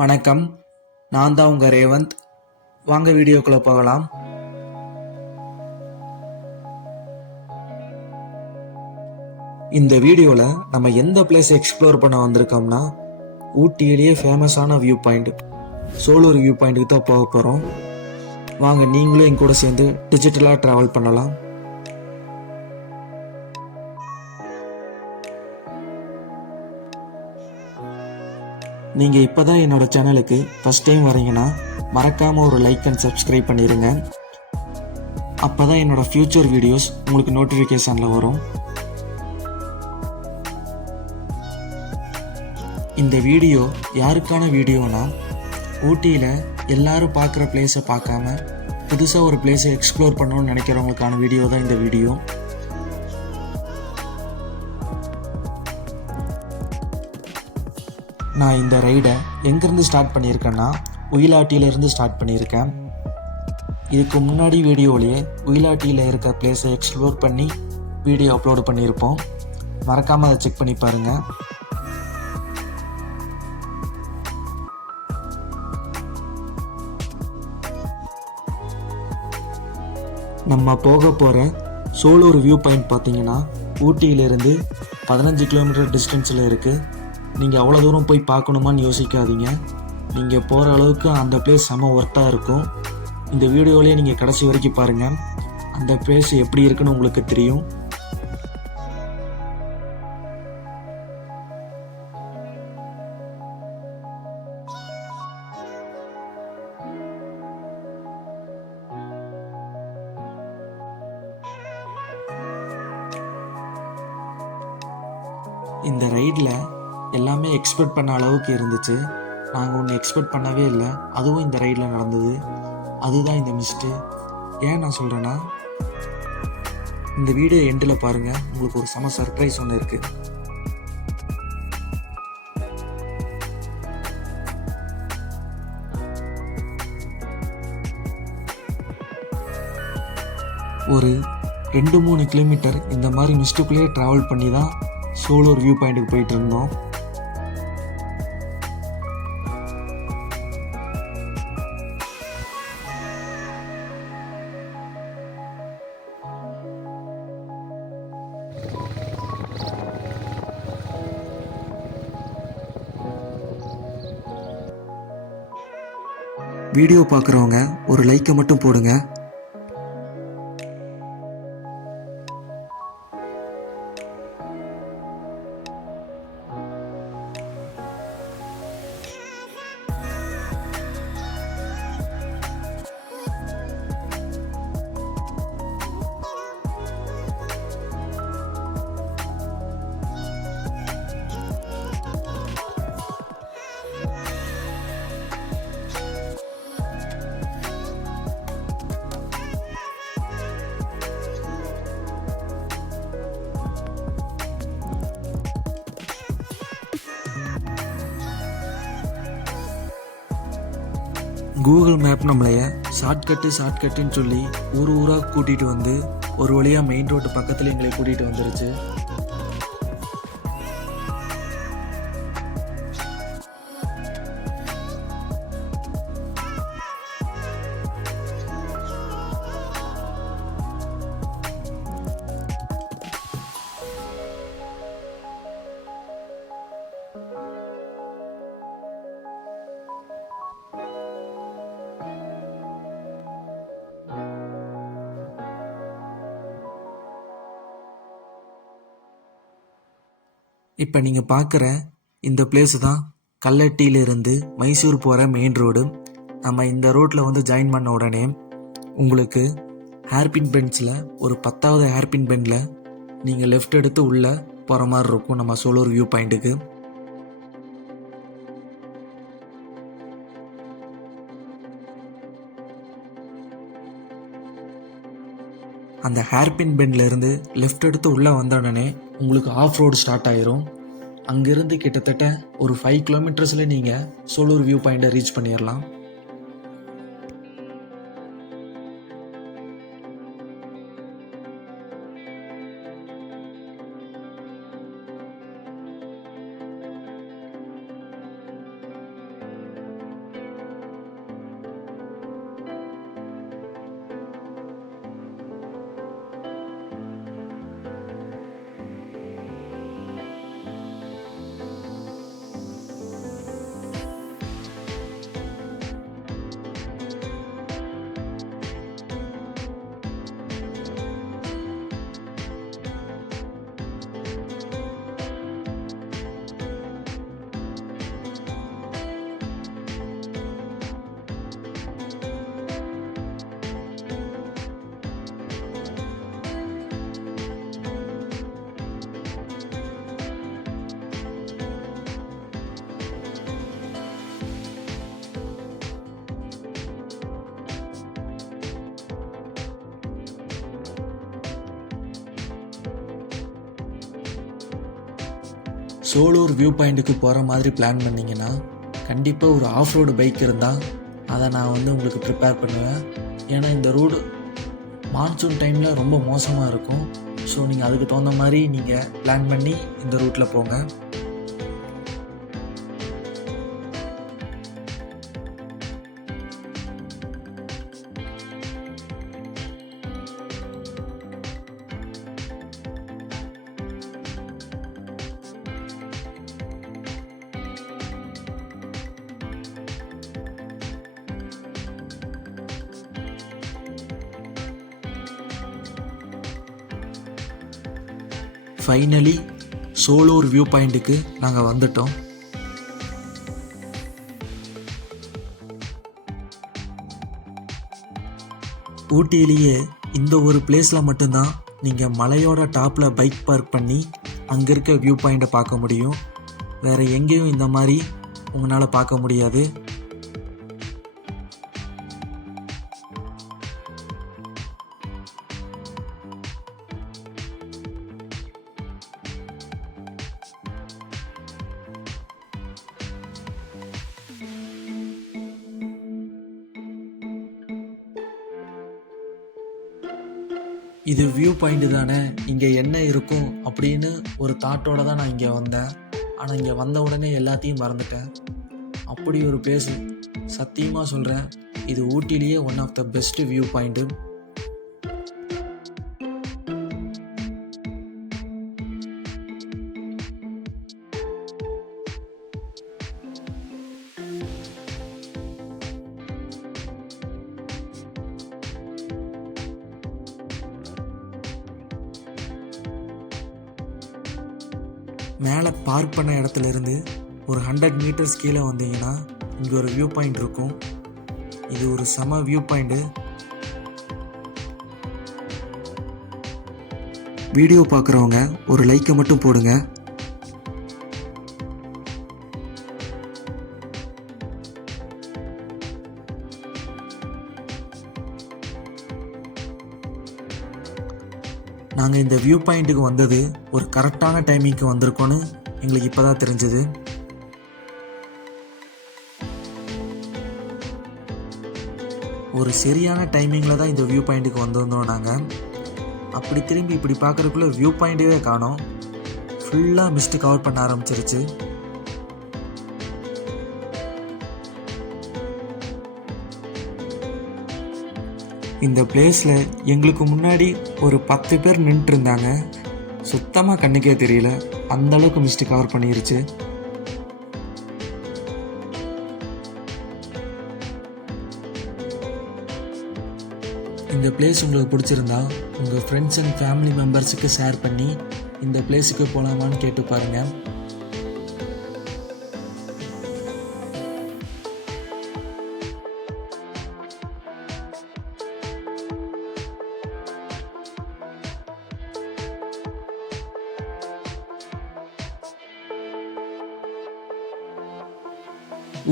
வணக்கம். நான் தான் உங்கள் ரேவந்த். வாங்க வீடியோக்குள்ளே போகலாம். இந்த வீடியோவில் நம்ம எந்த பிளேஸ் எக்ஸ்ப்ளோர் பண்ண வந்திருக்கோம்னா, ஊட்டியிலேயே ஃபேமஸான வியூ பாயிண்ட் சோலூர் வியூ பாயிண்ட்டுக்கு தான் போக போகிறோம். வாங்க நீங்களும் என் கூட சேர்ந்து டிஜிட்டலாக ட்ராவல் பண்ணலாம். நீங்கள் இப்போ தான் என்னோட சேனலுக்கு ஃபஸ்ட் டைம் வரீங்கன்னா மறக்காமல் ஒரு லைக் அண்ட் சப்ஸ்கிரைப் பண்ணிடுங்க. அப்போ தான் என்னோடய ஃப்யூச்சர் வீடியோஸ் உங்களுக்கு நோட்டிஃபிகேஷனில் வரும். இந்த வீடியோ யாருக்கான வீடியோனா, ஊட்டியில் எல்லாரும் பார்க்குற பிளேஸை பார்க்காம புதுசாக ஒரு பிளேஸை எக்ஸ்ப்ளோர் பண்ணணும்னு நினைக்கிறவங்களுக்கான வீடியோ தான் இந்த வீடியோ. நான் இந்த ரைடை எங்கேருந்து ஸ்டார்ட் பண்ணியிருக்கேன்னா, உயிலாட்டியிலேருந்து ஸ்டார்ட் பண்ணியிருக்கேன். இதுக்கு முன்னாடி வீடியோவிலேயே உயிலாட்டியில் இருக்க பிளேஸை எக்ஸ்ப்ளோர் பண்ணி வீடியோ அப்லோடு பண்ணியிருப்போம். மறக்காமல் அதை செக் பண்ணி பாருங்கள். நம்ம போக போகிற சோலூர் வியூ பாயிண்ட் பார்த்தீங்கன்னா, ஊட்டியிலேருந்து 15 கிலோமீட்டர் டிஸ்டன்ஸில் இருக்குது. நீங்கள் அவ்வளோ தூரம் போய் பார்க்கணுமான்னு யோசிக்காதீங்க. நீங்கள் போகிற அளவுக்கு அந்த பிளேஸ் செம ஒர்த்தாக இருக்கும். இந்த வீடியோவிலே நீங்கள் கடைசி வரைக்கும் பாருங்கள். அந்த பிளேஸ் எப்படி இருக்குன்னு உங்களுக்கு தெரியும். இந்த ரைடில் எல்லாமே எக்ஸ்பெக்ட் பண்ண அளவுக்கு இருந்துச்சு. நாங்கள் ஒன்று எக்ஸ்பெக்ட் பண்ணவே இல்லை, அதுவும் இந்த ரைடில் நடந்தது. அதுதான் இந்த மிஸ்ட்டு. ஏன் நான் சொல்கிறேன்னா, இந்த வீடியோ எண்டில் பாருங்கள், உங்களுக்கு ஒரு செம சர்ப்ரைஸ் ஒன்று இருக்குது. ஒரு 2-3 கிலோமீட்டர் இந்த மாதிரி மிஸ்ட்டுக்குள்ளேயே ட்ராவல் பண்ணி தான் சோலூர் வியூ பாயிண்ட்டுக்கு போயிட்டு இருந்தோம். வீடியோ பார்க்குறவங்க ஒரு லைக்கை மட்டும் போடுங்க. கூகுள் மேப் நம்மளைய ஷார்ட்கட்டுன்னு சொல்லி ஊராக கூட்டிகிட்டு வந்து ஒரு வழியாக மெயின் ரோட்டு பக்கத்தில் எங்களை கூட்டிகிட்டு வந்துருச்சு. இப்போ நீங்கள் பார்க்குற இந்த பிளேஸு தான் கல்லட்டியிலிருந்து மைசூர் போகிற மெயின் ரோடு. நம்ம இந்த ரோட்டில் வந்து ஜாயின் பண்ண உடனே உங்களுக்கு ஹேர்பின் பெண்ட்ஸில் ஒரு 10வது ஹேர்பின் பெண்டில் நீங்கள் லெஃப்ட் எடுத்து உள்ளே போகிற மாதிரி இருக்கும் நம்ம சோலூர் வியூ பாயிண்ட்டுக்கு. அந்த ஹேர்பின் பெண்ட்லேருந்து லெஃப்ட் எடுத்து உள்ளே வந்த உடனே உங்களுக்கு ஆஃப் ரோடு ஸ்டார்ட் ஆயிரும். அங்கேருந்து கிட்டத்தட்ட ஒரு 5 கிலோமீட்டர்ஸில் நீங்கள் சோலூர் வியூ பாயிண்ட்டை ரீச் பண்ணிடலாம். சோலூர் வியூ பாயிண்ட்டுக்கு போகிற மாதிரி பிளான் பண்ணிங்கன்னா கண்டிப்பாக ஒரு ஆஃப் ரோடு பைக் இருந்தால் அதை நான் உங்களுக்கு ப்ரிப்பேர் பண்ணுவேன். ஏன்னா இந்த ரோடு மான்சூன் டைமில் ரொம்ப மோசமாக இருக்கும். ஸோ நீங்கள் அதுக்கு தகுந்த மாதிரி நீங்கள் பிளான் பண்ணி இந்த ரூட்டில் போங்க. ஃபைனலி சோலூர் வியூ பாயிண்ட்டுக்கு நாங்கள் வந்துட்டோம். ஊட்டியிலேயே இந்த ஒரு பிளேஸில் மட்டும்தான் நீங்கள் மலையோட டாப்பில் பைக் பார்க் பண்ணி அங்கே இருக்க வியூ பாயிண்ட்டை பார்க்க முடியும். வேறு எங்கேயும் இந்த மாதிரி உங்களால் பார்க்க முடியாது. இது வியூ பாயிண்ட்டு தானே, இங்கே என்ன இருக்கும் அப்படின்னு ஒரு தாட்டோடு தான் நான் இங்கே வந்தேன். ஆனால் இங்கே வந்த உடனே எல்லாத்தையும் மறந்துட்டேன். அப்படி ஒரு பிளேஸ், சத்தியமாக சொல்கிறேன், இது ஊட்டிலேயே one of the best view point. மேலே பார்க் பண்ண இடத்துல இருந்து ஒரு 100 மீட்டர்ஸ் கீழே வந்தீங்கன்னா இங்கே ஒரு வியூ பாயிண்ட் இருக்கும். இது ஒரு செம வியூ பாயிண்ட்டு. வீடியோ பார்க்குறவங்க ஒரு லைக்கை மட்டும் போடுங்க. நாங்கள் இந்த வியூ பாயிண்ட்டுக்கு வந்தது ஒரு கரெக்டான டைமிங்க்கு வந்திருக்கோன்னு எங்களுக்கு இப்போ தான் தெரிஞ்சது. ஒரு சரியான டைமிங்கில் தான் இந்த வியூ பாயிண்ட்டுக்கு வந்திருந்தோம் நாங்கள். அப்படி திரும்பி இப்படி பார்க்குறதுக்குள்ளே வியூ பாயிண்ட்டே காணோம். ஃபுல்லாக மிஸ்ட் கவர் பண்ண ஆரம்பிச்சிருச்சு. இந்த பிளேஸில் எங்களுக்கு முன்னாடி ஒரு 10 பேர் நின்றுட்டு இருந்தாங்க. சுத்தமாக கண்ணுக்கே தெரியல, அந்தளவுக்கு மிஸ்ட் கவர் பண்ணிருச்சு. இந்த பிளேஸ் உங்களுக்கு பிடிச்சிருந்தா உங்கள் ஃப்ரெண்ட்ஸ் அண்ட் ஃபேமிலி மெம்பர்ஸுக்கு ஷேர் பண்ணி இந்த பிளேஸுக்கு போகலாமான்னு கேட்டு பாருங்கள்.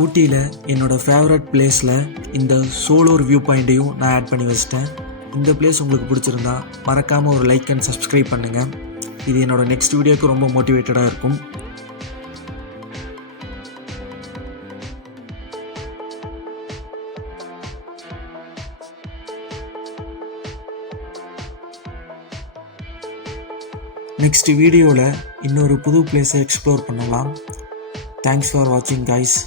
ஊட்டியில் என்னோடய ஃபேவரட் பிளேஸில் இந்த சோலூர் வியூ பாயிண்ட்டையும் நான் ஆட் பண்ணி வச்சிட்டேன். இந்த பிளேஸ் உங்களுக்கு பிடிச்சிருந்தா மறக்காமல் ஒரு லைக் அண்ட் சப்ஸ்கிரைப் பண்ணுங்கள். இது என்னோடய நெக்ஸ்ட் வீடியோக்கு ரொம்ப மோட்டிவேட்டடாக இருக்கும். நெக்ஸ்ட் வீடியோவில் இன்னொரு புது பிளேஸை எக்ஸ்ப்ளோர் பண்ணலாம். தேங்க்ஸ் ஃபார் வாட்சிங் கைஸ்.